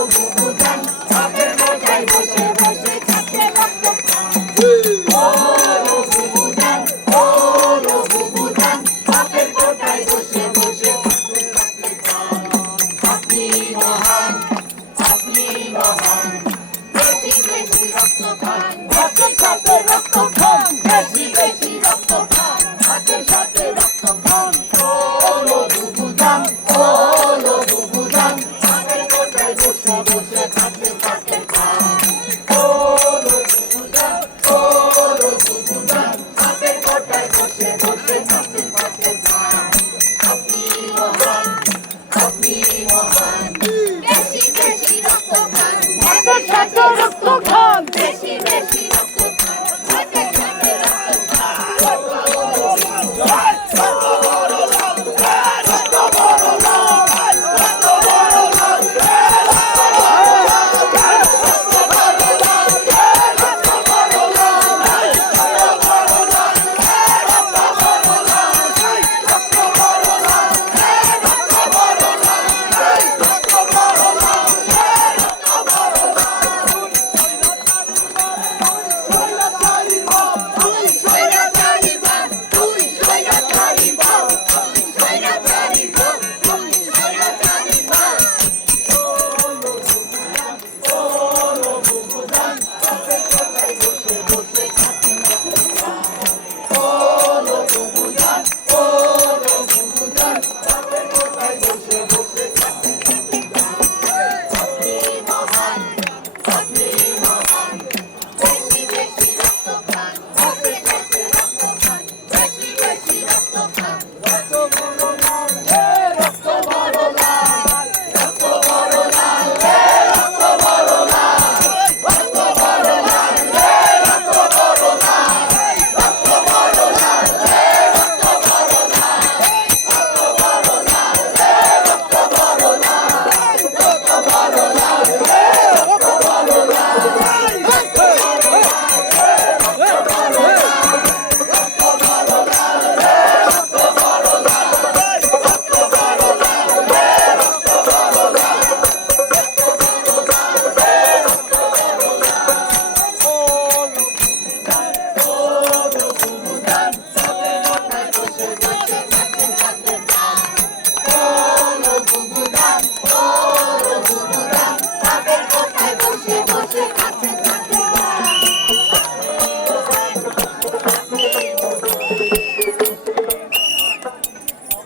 Oh,